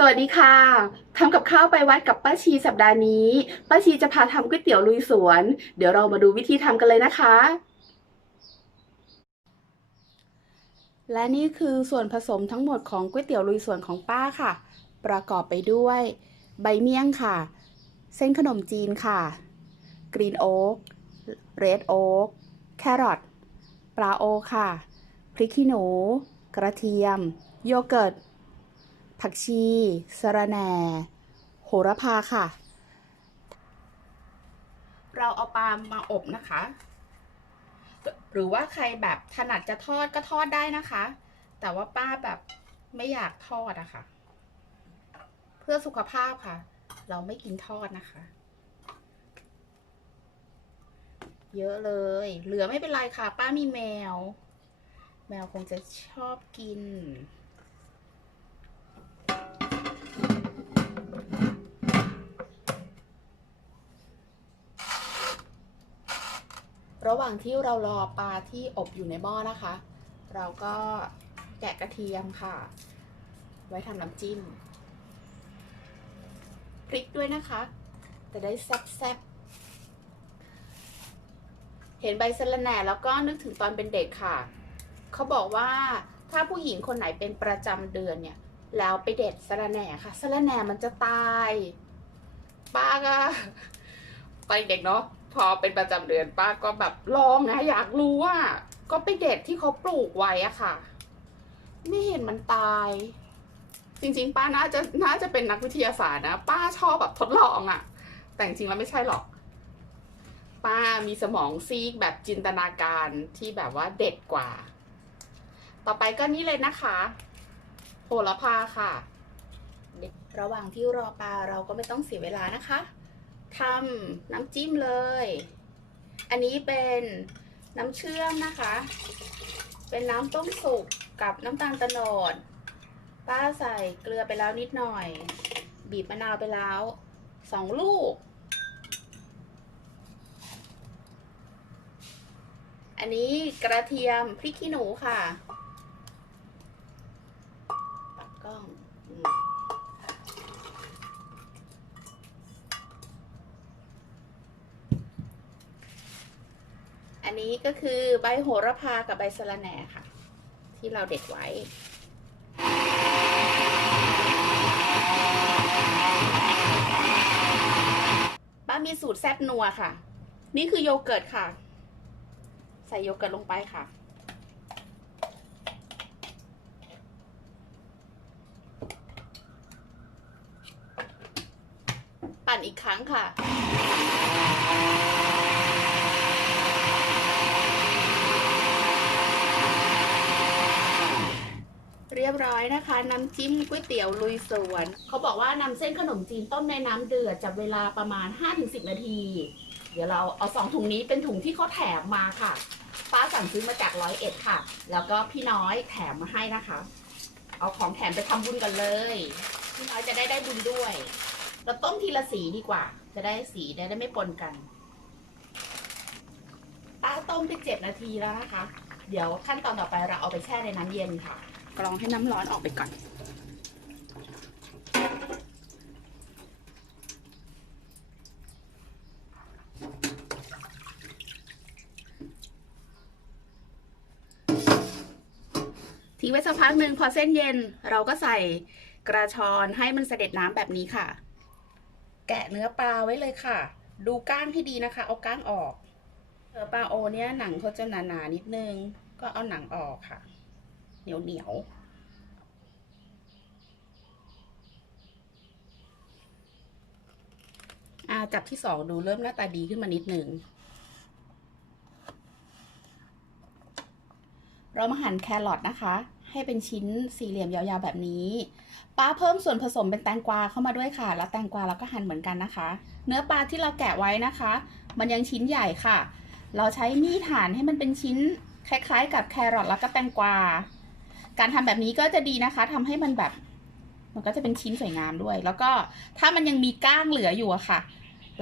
สวัสดีค่ะทำกับข้าวไปวัดกับป้าชีสัปดาห์นี้ป้าชีจะพาทำก๋วยเตี๋ยวลุยสวน เดี๋ยวเรามาดูวิธีทำกันเลยนะคะ และนี่คือส่วนผสมทั้งหมดของก๋วยเตี๋ยวลุยสวนของป้าค่ะ ประกอบไปด้วย ใบเมี่ยงค่ะ เส้นขนมจีนค่ะ กรีนโอ๊กเรดโอ๊กแครอทปลาโอค่ะ พริกขี้หนู กระเทียม โยเกิร์ต ผักชีสะระแหน่ โหระพาค่ะ เราเอาปลามาอบนะคะ หรือว่าใครแบบถนัดจะทอดก็ทอดได้นะคะ แต่ว่าป้าแบบไม่อยากทอดอะค่ะ เพื่อสุขภาพค่ะ เราไม่กินทอดนะคะ เยอะเลย เหลือไม่เป็นไรค่ะ ป้ามีแมว แมวคงจะชอบกิน ระหว่างที่เรารอปลาที่อบอยู่ในหม้อนะคะ เราก็แกะกระเทียมค่ะ ไว้ทำน้ำจิ้มพริกด้วยนะคะ จะได้แซ่บๆเห็นใบสะระแหน่แล้วก็นึกถึงตอนเป็นเด็กค่ะ เขาบอกว่าถ้าผู้หญิงคนไหนเป็นประจำเดือนเนี่ย แล้วไปเด็ดสะระแหน่ค่ะสะระแหน่มันจะตายป้าก็ตอนเด็กเนาะพอเป็นประจำเดือนป้าก็แบบลองนะอยากรู้ว่า ก็ไปเด็ดที่เขาปลูกไว้อะค่ะ ไม่เห็นมันตาย จริง ๆ ป้าน่าจะน่าจะเป็นนักวิทยาศาสตร์นะป้าชอบแบบทดลองอะแต่จริงๆแล้วไม่ใช่หรอก ป้ามีสมองซีกแบบจินตนาการที่แบบว่าเด็ดกว่า ต่อไปก็นี่เลยนะคะ โหระพาค่ะ ระหว่างที่รอปลาเราก็ไม่ต้องเสียเวลานะคะทำน้ำจิ้มเลย อันนี้เป็นน้ำเชื่อมนะคะ เป็นน้ำต้มสุกกับน้ำตาลตะโนด ป้าใส่เกลือไปแล้วนิดหน่อย บีบมะนาวไปแล้วสองลูก อันนี้กระเทียมพริกขี้หนูค่ะปัดกล้องอืม อันนี้ก็คือใบโหระพากับใบสะระแหน่ค่ะ ที่เราเด็ดไว้ป้ามีสูตรแซ่บนัวค่ะ นี่คือโยเกิร์ตค่ะ ใส่โยเกิร์ตลงไปค่ะ ปั่นอีกครั้งค่ะ รียบร้อยนะคะ น้ำจิ้มก๋วยเตี๋ยวลุยสวน เขาบอกว่านำเส้นขนมจีนต้มในน้ำเดือดจับเวลาประมาณ 5-10 นาที เดี๋ยวเราเอาสองถุงนี้เป็นถุงที่เขาแถมมาค่ะ ป้าสั่งซื้อมาจากร้อยเอ็ดค่ะ แล้วก็พี่น้อยแถมมาให้นะคะ เอาของแถมไปทำบุญกันเลย พี่น้อยจะได้ได้บุญด้วย เราต้มทีละสีดีกว่า จะได้สีได้ได้ไม่ปนกัน ป้าต้มไปเจ็ดนาทีแล้วนะคะ เดี๋ยวขั้นตอนต่อไปเราเอาไปแช่ในน้ำเย็นค่ะ กรองให้น้ำร้อนออกไปก่อน ทิ้งไว้สักพักหนึ่งพอเส้นเย็นเราก็ใส่กระชอนให้มันเสด็จน้ำแบบนี้ค่ะ แกะเนื้อปลาไว้เลยค่ะ ดูก้างให้ดีนะคะ เอาก้างออกเนื้อปลาโอเนี้ยหนังเขาจะหนาๆนิดนึง ก็เอาหนังออกค่ะ เหนียวเหนียวๆจับที่สองดูเริ่มหน้าตาดีขึ้นมานิดนึงเรามาหั่นแครอทนะคะ ให้เป็นชิ้นสี่เหลี่ยมยาวๆแบบนี้ป้าเพิ่มส่วนผสมเป็นแตงกวาเข้ามาด้วยค่ะ แล้วแตงกวาเราก็หั่นเหมือนกันนะคะ เนื้อปลาที่เราแกะไว้นะคะ มันยังชิ้นใหญ่ค่ะ เราใช้มีดหั่นให้มันเป็นชิ้นคล้ายๆ กับแครอทแล้วก็แตงกวา การทำแบบนี้ก็จะดีนะคะ ทำให้มันแบบ มันก็จะเป็นชิ้นสวยงามด้วย แล้วก็ถ้ามันยังมีก้างเหลืออยู่อะค่ะ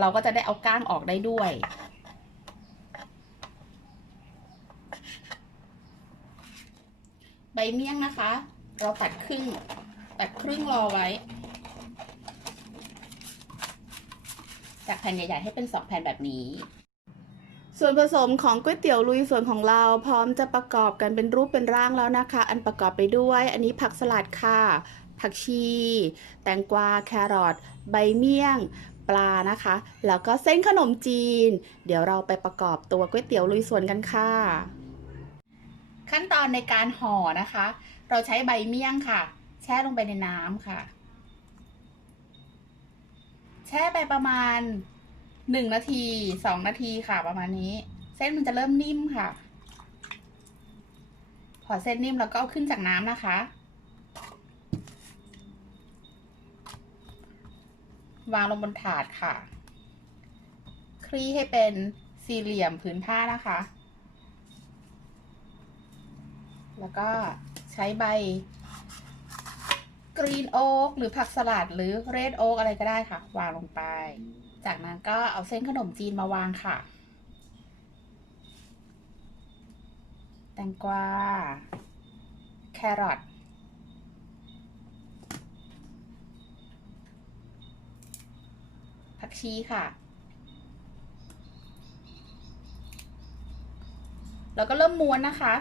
เราก็จะได้เอาก้างออกได้ด้วยใบเมี่ยงนะคะ เราตัดครึ่ง ตัดครึ่งรอไว้ จากแผ่นใหญ่ๆให้เป็นสองแผ่นแบบนี้ ส่วนผสมของก๋วยเตี๋ยวลุยสวนของเราพร้อมจะประกอบกันเป็นรูปเป็นร่างแล้วนะคะ อันประกอบไปด้วย อันนี้ผักสลัดค่ะ ผักชี แตงกวาแครอทใบเมี่ยง ปลานะคะ แล้วก็เส้นขนมจีน เดี๋ยวเราไปประกอบตัวก๋วยเตี๋ยวลุยสวนกันค่ะ ขั้นตอนในการห่อนะคะ เราใช้ใบเมี่ยงค่ะ แช่ลงไปในน้ำค่ะ แช่ไปประมาณ หนึ่งนาทีสองนาทีค่ะประมาณนี้ เส้นมันจะเริ่มนิ่มค่ะ พอเส้นนิ่มแล้วก็เอาขึ้นจากน้ำนะคะ วางลงบนถาดค่ะ คลี่ให้เป็นสี่เหลี่ยมผืนผ้านะคะ แล้วก็ใช้ใบกรีนโอ๊กหรือผักสลัดหรือเรดโอ๊กอะไรก็ได้ค่ะ วางลงไป จากนั้นก็เอาเส้นขนมจีนมาวางค่ะ แตงกวา แครอท ผักชีค่ะ แล้วก็เริ่มม้วนนะคะ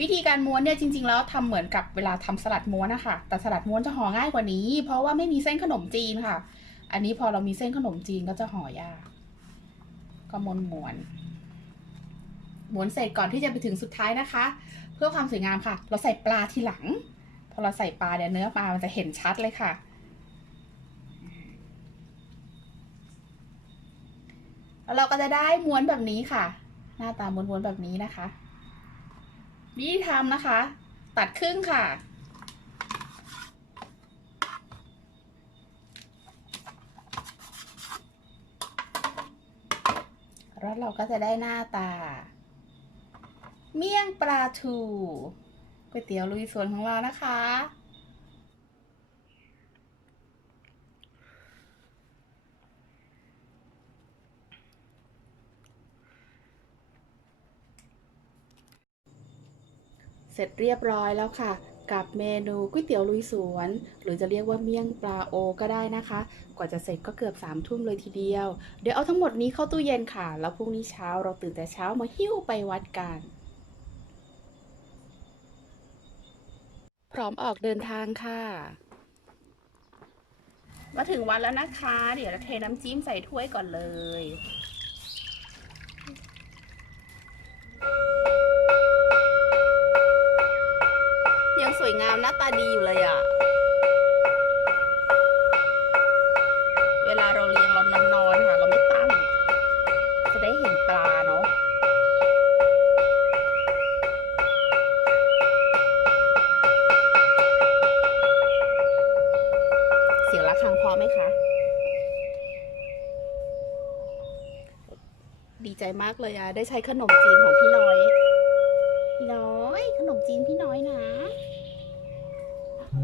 วิธีการม้วนเนี่ยจริง ๆ แล้วทำเหมือนกับเวลาทำสลัดม้วนนะคะ แต่สลัดม้วนจะห่อง่ายกว่านี้ เพราะว่าไม่มีเส้นขนมจีนค่ะ อันนี้พอเรามีเส้นขนมจีนก็จะห่อยากก็ม้วนม้วนม้วนเสร็จก่อนที่จะไปถึงสุดท้ายนะคะ เพื่อความสวยงามค่ะ เราใส่ปลาทีหลัง พอเราใส่ปลาเนี่ยเนื้อปลามันจะเห็นชัดเลยค่ะ แล้วเราก็จะได้ม้วนแบบนี้ค่ะ หน้าตาม้วนๆแบบนี้นะคะ วิธีทำนะคะ ตัดครึ่งค่ะ แล้วเราก็จะได้หน้าตา เมี่ยงปลาทูก๋วยเตี๋ยวลุยสวนของเรานะคะ เสร็จเรียบร้อยแล้วค่ะ กับเมนูก๋วยเตี๋ยวลุยสวน หรือจะเรียกว่าเมี่ยงปลาโอก็ได้นะคะ กว่าจะเสร็จก็เกือบสามทุ่มเลยทีเดียว เดี๋ยวเอาทั้งหมดนี้เข้าตู้เย็นค่ะ แล้วพรุ่งนี้เช้าเราตื่นแต่เช้ามาหิ้วไปวัดกันพร้อมออกเดินทางค่ะ มาถึงวันแล้วนะคะ เดี๋ยวเราเทน้ำจิ้มใส่ถ้วยก่อนเลย น้าตาดีอยู่เลยอะ่ะ เวลาเราเรียงเรานอนๆค่ะ เราไม่ตั้ง จะได้เห็นปลาเนาะเสียงระฆังพอไหมคะ ดีใจมากเลยอะได้ใช้ขนมจีนของพี่น้อย น้อย ขนมจีนพี่น้อยนะ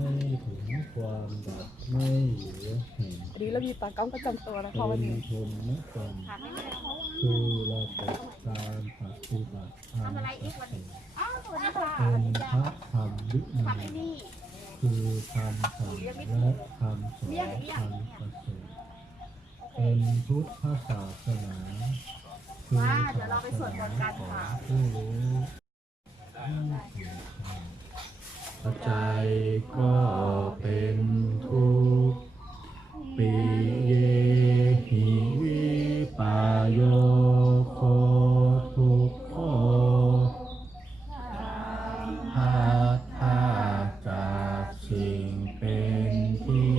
ถึงความดับไม่เหลือแห่งวันนี้เรามีปลากล้องประจำตัวนะเป็คะวันนนี้ทุนนะกรรมคือระบบการปฏิบัติธรรมประเสริฐอ้าวสวัสดีค่ะเป็นพระธรรมวินัทำไอ้ยนี่คือคำสั่งและคำสอนอันประเสริฐเป็นพุทธศาสนาคือว่าศาเดี๋ยวเราไปสสวดมนานต์กันของค่ะผู้รู้ที่ถึงธ รรมปัจก็เป็นทุกข์ปิเยหิวิปายโยโคทุกโคหัตถาจากสิ่งเป็นที่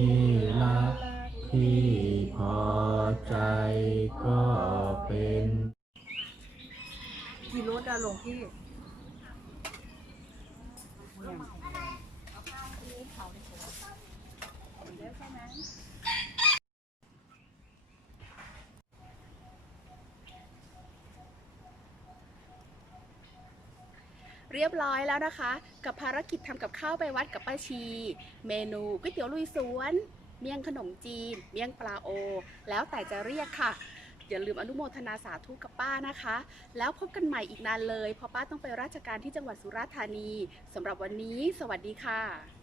รักที่พอใจก็เป็น กี่รถอะหลวงพี่ เรียบร้อยแล้วนะคะ กับภารกิจทำกับข้าวไปวัดกับป้าชี เมนูก๋วยเตี๋ยวลุยสวน เมี่ยงขนมจีน เมี่ยงปลาโอ แล้วแต่จะเรียกค่ะ อย่าลืมอนุโมทนาสาธุกับป้านะคะ แล้วพบกันใหม่อีกนานเลย เพราะป้าต้องไปราชการที่จังหวัดสุราษฎร์ธานีสำหรับวันนี้ สวัสดีค่ะ